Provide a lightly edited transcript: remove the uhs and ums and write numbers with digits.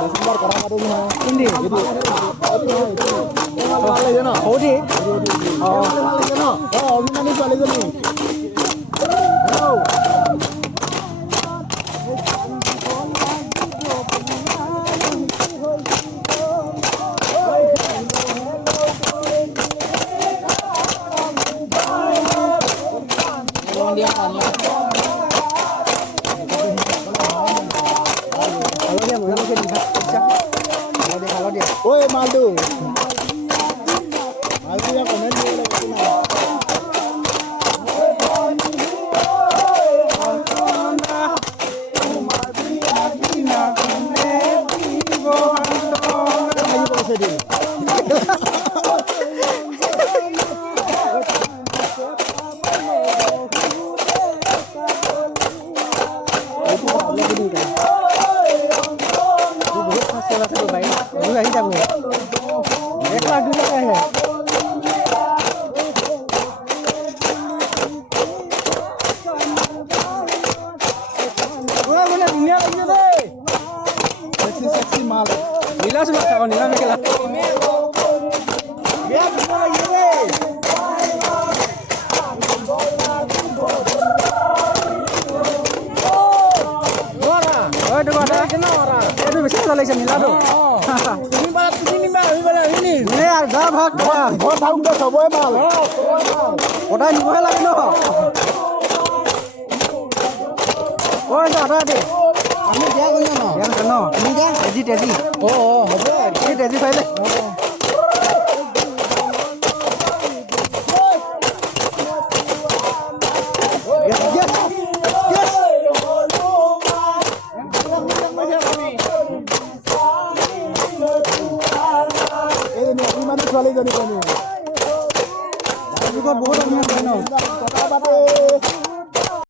ডিসেম্বৰ কৰা পাতে নহয় কোনদি ভাল লাগে ন সৌদি ভাল লাগে ন অভিমানী ছোৱালীজনী oi maldu maldu ya komen dulu lagi na नीला से मत खाओ नीला में केला biar kita lagi deh ora oi tu ada kena ora itu bisa salah sih नीला tu ini bala ini ini harga भाग बहुत भाग दो सबोय माल ওটা নিবহে লাগে ন ওই দাদা দে আমি দিয়া কইনা ন yang kena ini dia teji teji হ'ব ini teji paile ছোৱালী জনী বহুত বহুত